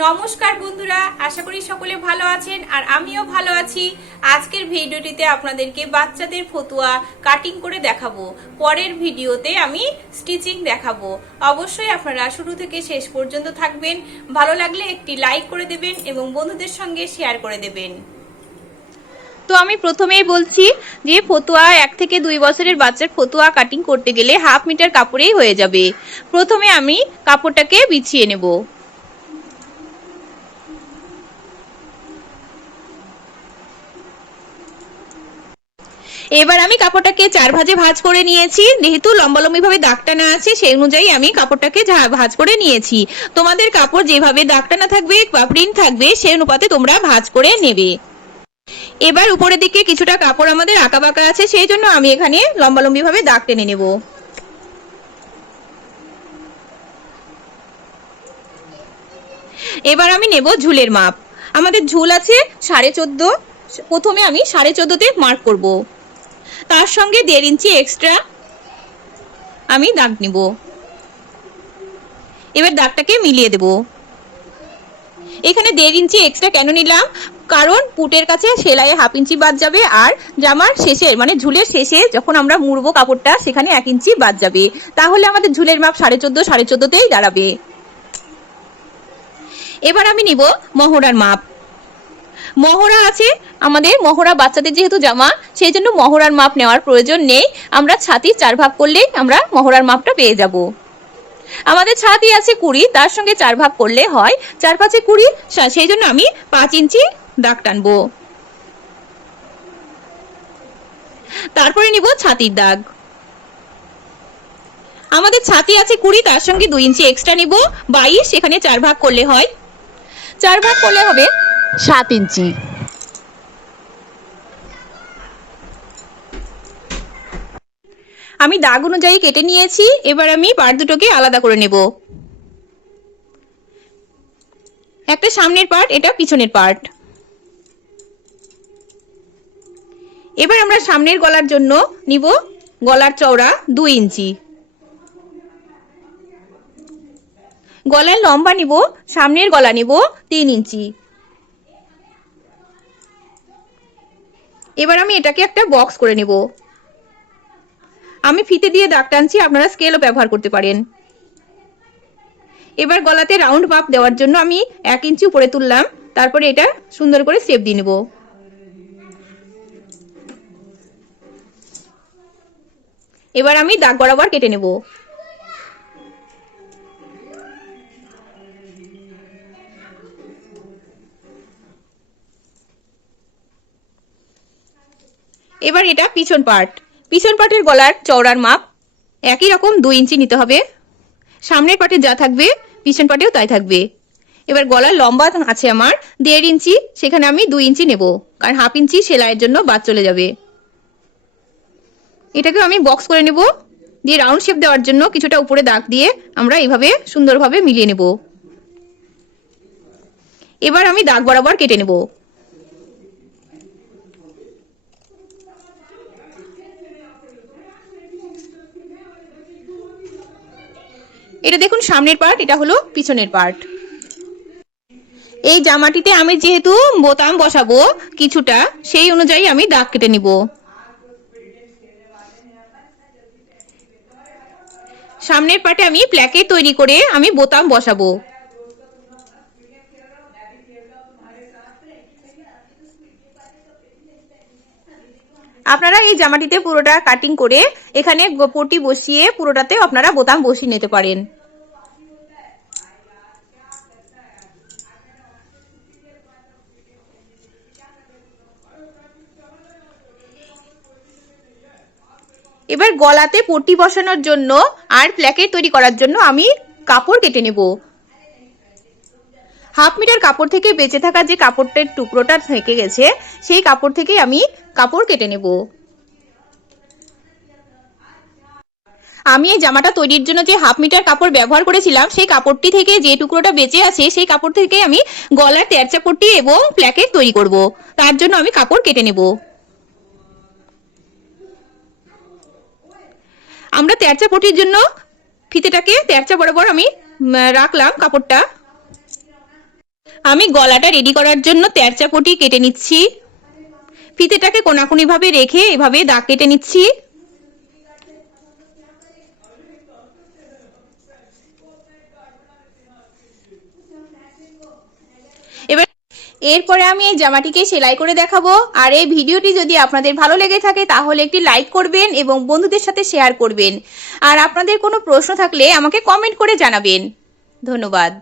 নমস্কার বন্ধুরা, আশা করি সকলে ভালো আছেন আর আমিও ভালো আছি। আজকের ভিডিওটিতে আপনাদেরকে বাচ্চাদের ফতুয়া কাটিং করে দেখাবো। পরের ভিডিওতে আমি স্টিচিং দেখাবো। অবশ্যই আপনারা শুরু থেকে শেষ পর্যন্ত থাকবেন। ভালো লাগলে একটি লাইক করে দেবেন এবং বন্ধুদের সঙ্গে শেয়ার করে দেবেন। তো আমি প্রথমেই বলছি যে ফতুয়া 1 থেকে 2 বছরের বাচ্চার ফতুয়া কাটিং করতে গেলে হাফ মিটার কাপড়েই হয়ে যাবে। প্রথমে আমি কাপড়টাকে বিছিয়ে নেব। এবার আমি কাপড়টাকে 4 ভাঁজে ভাঁজ করে নিয়েছি। যেহেতু লম্বালম্বি ভাবে দাগ টানা আছে সেই অনুযায়ী আমি কাপড়টাকে ভাঁজ করে নিয়েছি। তোমাদের কাপড় যেভাবে দাগ টানা থাকবে বা প্রিন্ট থাকবে সেই অনুপাতে তোমরা ভাঁজ করে নেবে। এবার উপরের দিকে কিছুটা কাপড় আমাদের আঁকা বাঁকা আছে, সেই জন্য আমি এখানে লম্বালম্বি ভাবে দাগ টেনে নেব। এবার আমি নেব ঝুলের মাপ। আমাদের ঝুল আছে 14.5। প্রথমে আমি 14.5-তে মার্ক করব। তার সঙ্গে 1.5 ইঞ্চি এক্সট্রা আমি দাগ নিব। এবার দাগটাকে মিলিয়ে দেব। এখানে 1.5 ইঞ্চি এক্সট্রা কেন নিলাম, কারণ পুটের কাছে সেলাইয়ে হাফ ইঞ্চি বাদ যাবে আর জামার শেষে মানে ঝুলের শেষে যখন আমরা মুড়বো কাপড়টা সেখানে 1 ইঞ্চি বাদ যাবে। তাহলে আমাদের ঝুলের মাপ 14.5-14.5তেই দাঁড়াবে। এবার আমি নিব মহড়ার মাপ। মহড়া আছে আমাদের, মহড়া বাচ্চাদের যেহেতু জামা সেই জন্য মহড়ার মাপ নেওয়ার প্রয়োজন নেই। আমরা ছাতি 4 ভাগ করলেই আমরা মহড়ার মাপটা পেয়ে যাব। আমাদের ছাতি আছে 20, তার সঙ্গে 4 ভাগ করলে হয় 4 5 20, সেই জন্য আমি 5 ইঞ্চি দাগ টানবো। তারপরে নিব ছাতির দাগ। আমাদের ছাতি আছে 20, তার সঙ্গে 2 ইঞ্চি এক্সট্রা নিব 22, এখানে 4 ভাগ করলে হয় 4 ভাগ করলে হবে 7 ইঞ্চি। আমি দাগ অনুযায়ী কেটে নিয়েছি। এবার আমি পার্ট দুটোকে আলাদা করে নেব। একটা সামনের পার্ট, এটা পিছনের পার্ট। এবার আমরা সামনের গলার জন্য নিব গলার চওড়া 2 ইঞ্চি। গলার লম্বা নিব, সামনের গলা নিব 3 ইঞ্চি। এবার আমি এটাকে একটা বক্স করে নেব। আমি ফিতে দিয়ে দাগ টানছি, আপনারা স্কেলও ব্যবহার করতে পারেন। এবার গলাতে রাউন্ড মাপ দেওয়ার জন্য আমি 1 ইঞ্চি উপরে তুললাম, তারপরে এটা সুন্দর করে শেপ দিয়ে নেব। এবার আমি দাগ বরাবর কেটে নেব। এবার এটা পিছন পার্ট। পিছন পার্টের গলার চওড়ার মাপ একই রকম 2 ইঞ্চি নিতে হবে। সামনের পার্টে যা থাকবে পিছন পার্টেও তাই থাকবে। এবার গলার লম্বা আছে আমার 1.5 ইঞ্চি, সেখানে আমি 2 ইঞ্চি নেব, কারণ হাফ ইঞ্চি সেলাইয়ের জন্য বাদ চলে যাবে। এটাকে আমি বক্স করে নেব। দিয়ে রাউন্ড শেপ দেওয়ার জন্য কিছুটা উপরে দাগ দিয়ে আমরা এইভাবে সুন্দরভাবে মিলিয়ে নেব। এবার আমি দাগ বরাবর কেটে নেব। এটা দেখুন সামনের পার্ট, এটা হলো পিছনের পার্ট। এই জামাটিতে আমি যেহেতু বোতাম বসাবো কিছুটা, সেই অনুযায়ী আমি দাগ কেটে নিব। সামনের পার্টে আমি প্ল্যাকেট তৈরি করে আমি বোতাম বসাবো। আপনারা এই জামাটিতে পুরোটা কাটিং করে এখানে পটি বসিয়ে পুরোটাতে আপনারা বোতাম বসিয়ে নিতে পারেন। এবার গলাতে পট্টি বসানোর জন্য আর প্ল্যাকেট তৈরি করার জন্য আমি কাপড় কেটে নেব। হাফ মিটার কাপড় থেকে বেঁচে থাকা যে কাপড়টার টুকরোটা থেকে গেছে সেই কাপড় থেকে আমি কাপড় কেটে নেব। আমি এই জামাটা তৈরির জন্য যে হাফ মিটার কাপড় ব্যবহার করেছিলাম সেই কাপড়টি থেকে যে টুকরোটা বেঁচে আছে সেই কাপড় থেকে আমি গলার তেরচা পট্টি এবং প্ল্যাকেট তৈরি করব। তার জন্য আমি কাপড় কেটে নেব। আমরা তেরচা পট্টির জন্য ফিতেটাকে তেরচা বরাবর আমি রাখলাম কাপড়টা। আমি গলাটা রেডি করার জন্য তেরচা পটি কেটে নিচ্ছি। ফিতেটাকে কোনাকুনি ভাবে রেখে এভাবে দাগ কেটে নিচ্ছি। এরপরে আমি এই জামাটিকে সেলাই করে দেখাবো। আর এই ভিডিওটি যদি আপনাদের ভালো লেগে থাকে তাহলে একটি লাইক করবেন এবং বন্ধুদের সাথে শেয়ার করবেন। আর আপনাদের কোনো প্রশ্ন থাকলে আমাকে কমেন্ট করে জানাবেন। ধন্যবাদ।